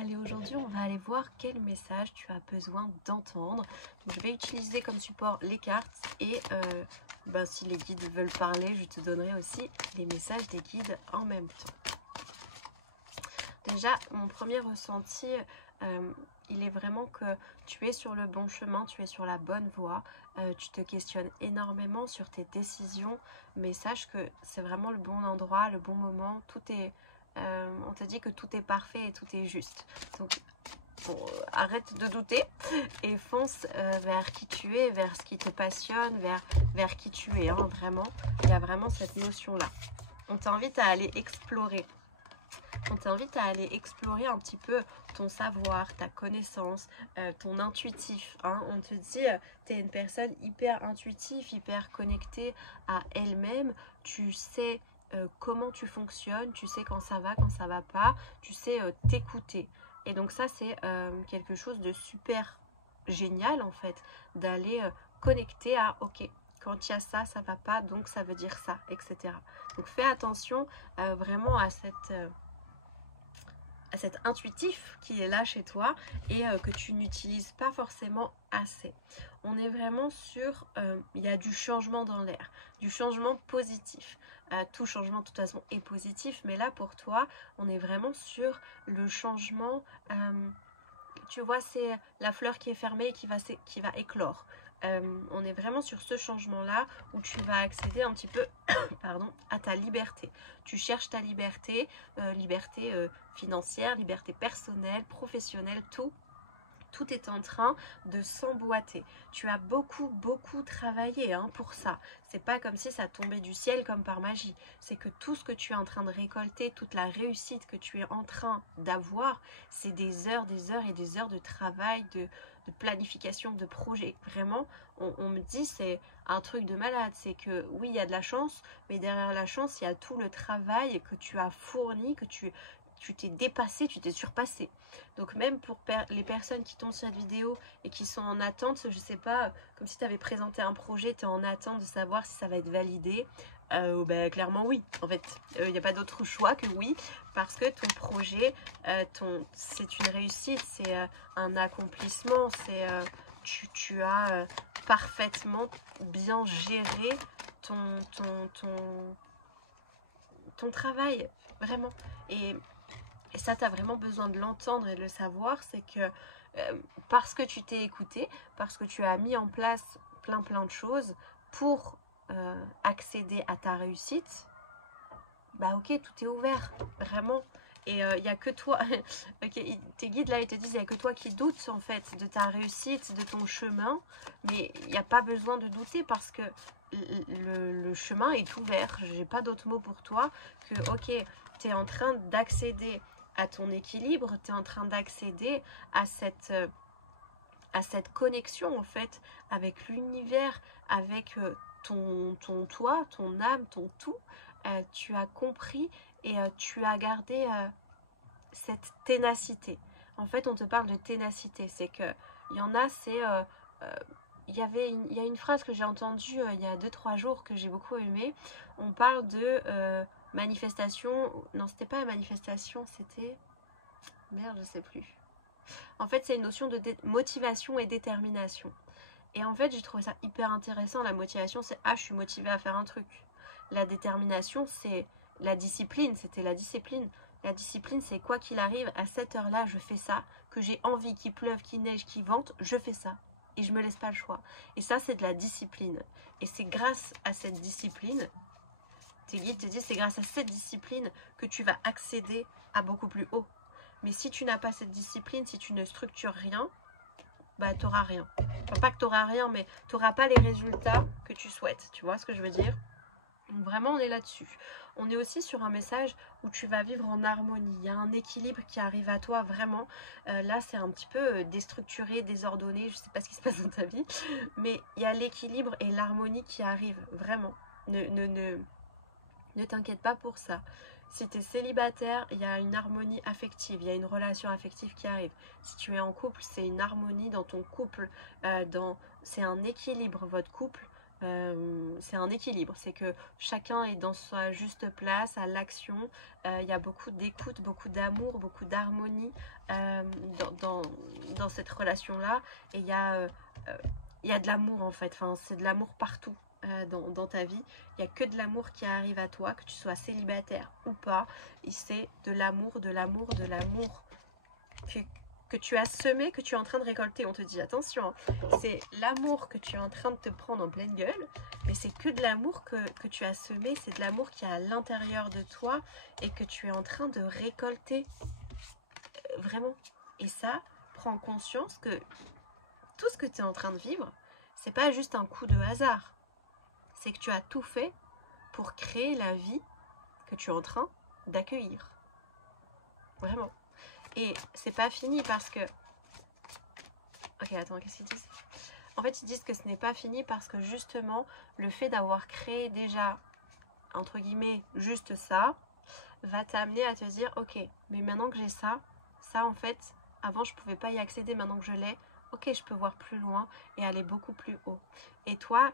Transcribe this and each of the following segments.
Allez, aujourd'hui, on va aller voir quel message tu as besoin d'entendre. Je vais utiliser comme support les cartes et si les guides veulent parler, je te donnerai aussi les messages des guides en même temps. Déjà, mon premier ressenti, il est vraiment que tu es sur le bon chemin, tu es sur la bonne voie. Tu te questionnes énormément sur tes décisions, mais sache que c'est vraiment le bon endroit, le bon moment. On te dit que tout est parfait et tout est juste. Donc, bon, arrête de douter et fonce vers qui tu es, vers ce qui te passionne, vers qui tu es. Hein, vraiment, il y a vraiment cette notion-là. On t'invite à aller explorer. On t'invite à aller explorer un petit peu ton savoir, ta connaissance, ton intuitif. Hein. On te dit, tu es une personne hyper intuitive, hyper connectée à elle-même. Tu sais comment tu fonctionnes, tu sais quand ça va pas, tu sais t'écouter. Et donc ça, c'est quelque chose de super génial en fait, d'aller connecter à, ok, quand il y a ça, ça va pas, donc ça veut dire ça, etc. Donc fais attention vraiment à cet intuitif qui est là chez toi et que tu n'utilises pas forcément assez. On est vraiment sur, il y a du changement dans l'air, du changement positif. Tout changement de toute façon est positif, mais là pour toi, on est vraiment sur le changement, tu vois, c'est la fleur qui est fermée et qui va éclore. On est vraiment sur ce changement-là où tu vas accéder un petit peu pardon, à ta liberté. Tu cherches ta liberté, liberté financière, liberté personnelle, professionnelle, tout est en train de s'emboîter. Tu as beaucoup travaillé pour ça. C'est pas comme si ça tombait du ciel comme par magie. C'est que tout ce que tu es en train de récolter, toute la réussite que tu es en train d'avoir, c'est des heures et des heures de travail, de planification, de projet. Vraiment, on me dit c'est un truc de malade. C'est que oui, il y a de la chance, mais derrière la chance, il y a tout le travail que tu as fourni, que tu t'es dépassé, tu t'es surpassé. Donc même pour les personnes qui tombent sur cette vidéo et qui sont en attente, je sais pas, comme si tu avais présenté un projet, tu es en attente de savoir si ça va être validé. Clairement oui, en fait, il n'y a pas d'autre choix que oui, parce que ton projet, c'est une réussite, c'est un accomplissement, tu as parfaitement bien géré ton travail, vraiment. Et ça, tu as vraiment besoin de l'entendre et de le savoir, c'est que parce que tu t'es écouté, parce que tu as mis en place plein de choses pour accéder à ta réussite, bah ok, tout est ouvert, vraiment. Et il n'y a que toi, okay, tes guides là, ils te disent, il n'y a que toi qui doutes en fait de ta réussite, de ton chemin, mais il n'y a pas besoin de douter parce que le chemin est ouvert. J'ai pas d'autre mot pour toi que, ok, tu es en train d'accéder à ton équilibre, tu es en train d'accéder à cette connexion en fait avec l'univers, avec ton toi, ton âme, ton tout. Tu as compris et tu as gardé cette ténacité. En fait, on te parle de ténacité. C'est que il y en a, c'est il y a une phrase que j'ai entendue il y a 2-3 jours que j'ai beaucoup aimé. On parle de manifestation. Non, c'était pas la manifestation, c'était. Merde, je sais plus. En fait, c'est une notion de motivation et détermination. Et en fait, j'ai trouvé ça hyper intéressant. La motivation, c'est je suis motivée à faire un truc. La détermination, c'est la discipline. C'était la discipline. La discipline, c'est quoi qu'il arrive, à cette heure-là, je fais ça. Que j'ai envie, qu'il pleuve, qu'il neige, qu'il vente, je fais ça. Et je me laisse pas le choix. Et ça, c'est de la discipline. Et c'est grâce à cette discipline, tes guides te disent, c'est grâce à cette discipline que tu vas accéder à beaucoup plus haut. Mais si tu n'as pas cette discipline, si tu ne structures rien, bah t'auras rien. Enfin, pas que t'auras rien, mais t'auras pas les résultats que tu souhaites. Tu vois ce que je veux dire? Donc vraiment, on est là-dessus. On est aussi sur un message où tu vas vivre en harmonie. Il y a un équilibre qui arrive à toi, vraiment. Là, c'est un petit peu déstructuré, désordonné. Je sais pas ce qui se passe dans ta vie. Mais il y a l'équilibre et l'harmonie qui arrivent, vraiment. Ne t'inquiète pas pour ça. Si tu es célibataire, il y a une harmonie affective, il y a une relation affective qui arrive. Si tu es en couple, c'est une harmonie dans ton couple, c'est un équilibre, votre couple. C'est un équilibre, c'est que chacun est dans sa juste place, à l'action. Il y a beaucoup d'écoute, beaucoup d'amour, beaucoup d'harmonie dans cette relation-là. Et il y a de l'amour en fait, enfin, c'est de l'amour partout. Dans ta vie, il n'y a que de l'amour qui arrive à toi, que tu sois célibataire ou pas, et c'est de l'amour, de l'amour, de l'amour que, que tu as semé, que tu es en train de récolter. On te dit attention, hein, c'est l'amour que tu es en train de te prendre en pleine gueule, mais c'est que de l'amour que tu as semé, c'est de l'amour qui est à l'intérieur de toi et que tu es en train de récolter vraiment. Et ça, prends conscience que tout ce que tu es en train de vivre, c'est pas juste un coup de hasard, c'est que tu as tout fait pour créer la vie que tu es en train d'accueillir. Vraiment. Et c'est pas fini parce que... Ok, attends, qu'est-ce qu'ils disent? En fait, ils disent que ce n'est pas fini parce que justement, le fait d'avoir créé déjà, entre guillemets, juste ça, va t'amener à te dire, ok, mais maintenant que j'ai ça, ça en fait, avant je pouvais pas y accéder, maintenant que je l'ai, ok, je peux voir plus loin et aller beaucoup plus haut. Et toi,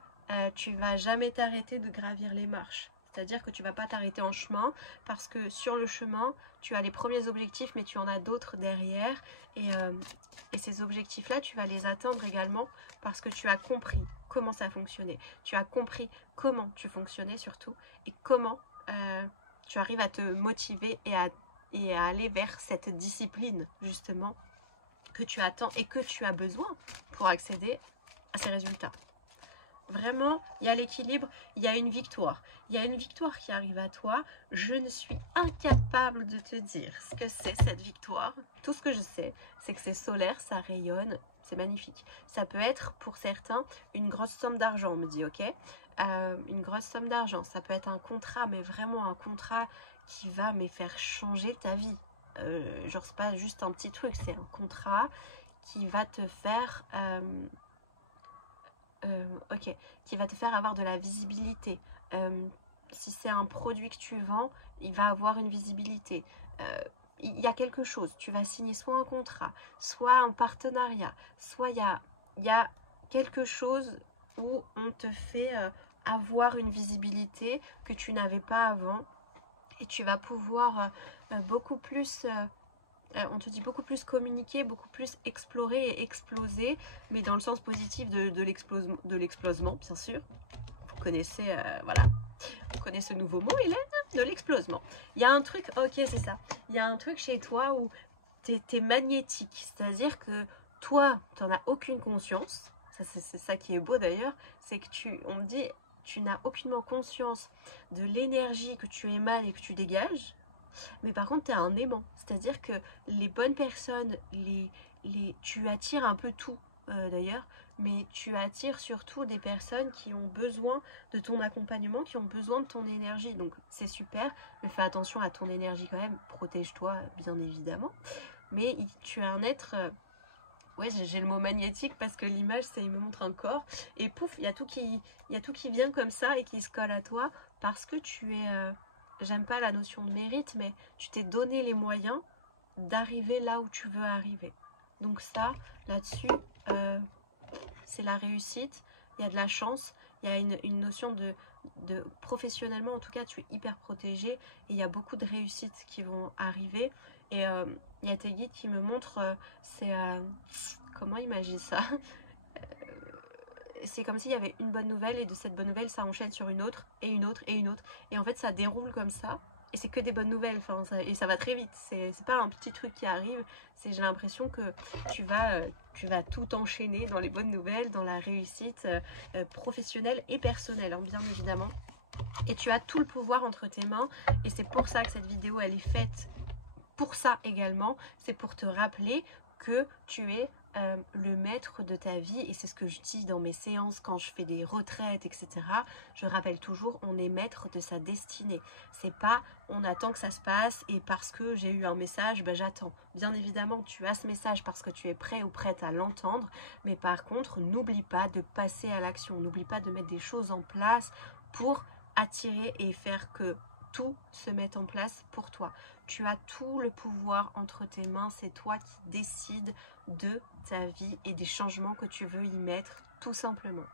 tu vas jamais t'arrêter de gravir les marches. C'est-à-dire que tu vas pas t'arrêter en chemin parce que sur le chemin, tu as les premiers objectifs, mais tu en as d'autres derrière. Et ces objectifs-là, tu vas les atteindre également parce que tu as compris comment ça fonctionnait. Tu as compris comment tu fonctionnais surtout et comment tu arrives à te motiver et à aller vers cette discipline justement que tu attends et que tu as besoin pour accéder à ces résultats. Vraiment, il y a l'équilibre, il y a une victoire. Il y a une victoire qui arrive à toi. Je ne suis incapable de te dire ce que c'est cette victoire. Tout ce que je sais, c'est que c'est solaire, ça rayonne, c'est magnifique. Ça peut être pour certains une grosse somme d'argent, on me dit, ok, une grosse somme d'argent. Ça peut être un contrat, mais vraiment un contrat qui va faire changer ta vie. Genre, c'est pas juste un petit truc, c'est un contrat qui va te faire... ok, qui va te faire avoir de la visibilité. Si c'est un produit que tu vends, il va avoir une visibilité. Il y a quelque chose, tu vas signer soit un contrat, soit un partenariat, soit il y a quelque chose où on te fait avoir une visibilité que tu n'avais pas avant et tu vas pouvoir beaucoup plus... on te dit beaucoup plus communiquer, beaucoup plus explorer et exploser, mais dans le sens positif de l'explosement, bien sûr. Vous connaissez, voilà, vous connaissez ce nouveau mot, Hélène, de l'explosement. Il y a un truc, ok, c'est ça. Il y a un truc chez toi où t'es magnétique, c'est-à-dire que toi, t'en as aucune conscience. C'est ça qui est beau d'ailleurs, c'est que on me dit, tu n'as aucunement conscience de l'énergie que tu émanes et que tu dégages. Mais par contre, tu es un aimant. C'est-à-dire que les bonnes personnes, tu attires un peu tout d'ailleurs, mais tu attires surtout des personnes qui ont besoin de ton accompagnement, qui ont besoin de ton énergie. Donc c'est super, mais fais attention à ton énergie quand même. Protège-toi, bien évidemment. Mais tu es un être... ouais, j'ai le mot magnétique parce que l'image, il me montre un corps. Et pouf, il y a tout qui vient comme ça et qui se colle à toi parce que tu es... j'aime pas la notion de mérite, mais tu t'es donné les moyens d'arriver là où tu veux arriver. Donc ça, là-dessus, c'est la réussite, il y a de la chance, il y a une notion de professionnellement, en tout cas, tu es hyper protégé et il y a beaucoup de réussites qui vont arriver. Et il y a tes guides qui me montrent, comment imaginer ça? C'est comme s'il y avait une bonne nouvelle et de cette bonne nouvelle ça enchaîne sur une autre et une autre et une autre et en fait ça déroule comme ça et c'est que des bonnes nouvelles, enfin, et ça va très vite, c'est pas un petit truc qui arrive, j'ai l'impression que tu vas tout enchaîner dans les bonnes nouvelles, dans la réussite professionnelle et personnelle, hein, bien évidemment, et tu as tout le pouvoir entre tes mains et c'est pour ça que cette vidéo elle est faite pour ça également, c'est pour te rappeler que tu es le maître de ta vie et c'est ce que je dis dans mes séances quand je fais des retraites, etc. Je rappelle toujours, on est maître de sa destinée. C'est pas on attend que ça se passe et parce que j'ai eu un message, ben j'attends. Bien évidemment, tu as ce message parce que tu es prêt ou prête à l'entendre, mais par contre, n'oublie pas de passer à l'action, n'oublie pas de mettre des choses en place pour attirer et faire que tout se mette en place pour toi. Tu as tout le pouvoir entre tes mains, c'est toi qui décides de ta vie et des changements que tu veux y mettre, tout simplement.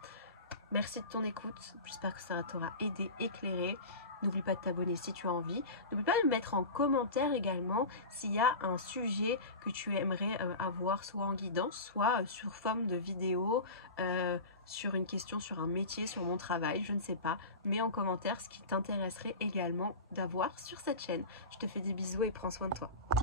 Merci de ton écoute. J'espère que ça t'aura aidé, éclairé. N'oublie pas de t'abonner si tu as envie. N'oublie pas de me mettre en commentaire également s'il y a un sujet que tu aimerais avoir soit en guidance, soit sur forme de vidéo, sur une question, sur un métier, sur mon travail, je ne sais pas. Mets en commentaire ce qui t'intéresserait également d'avoir sur cette chaîne. Je te fais des bisous et prends soin de toi.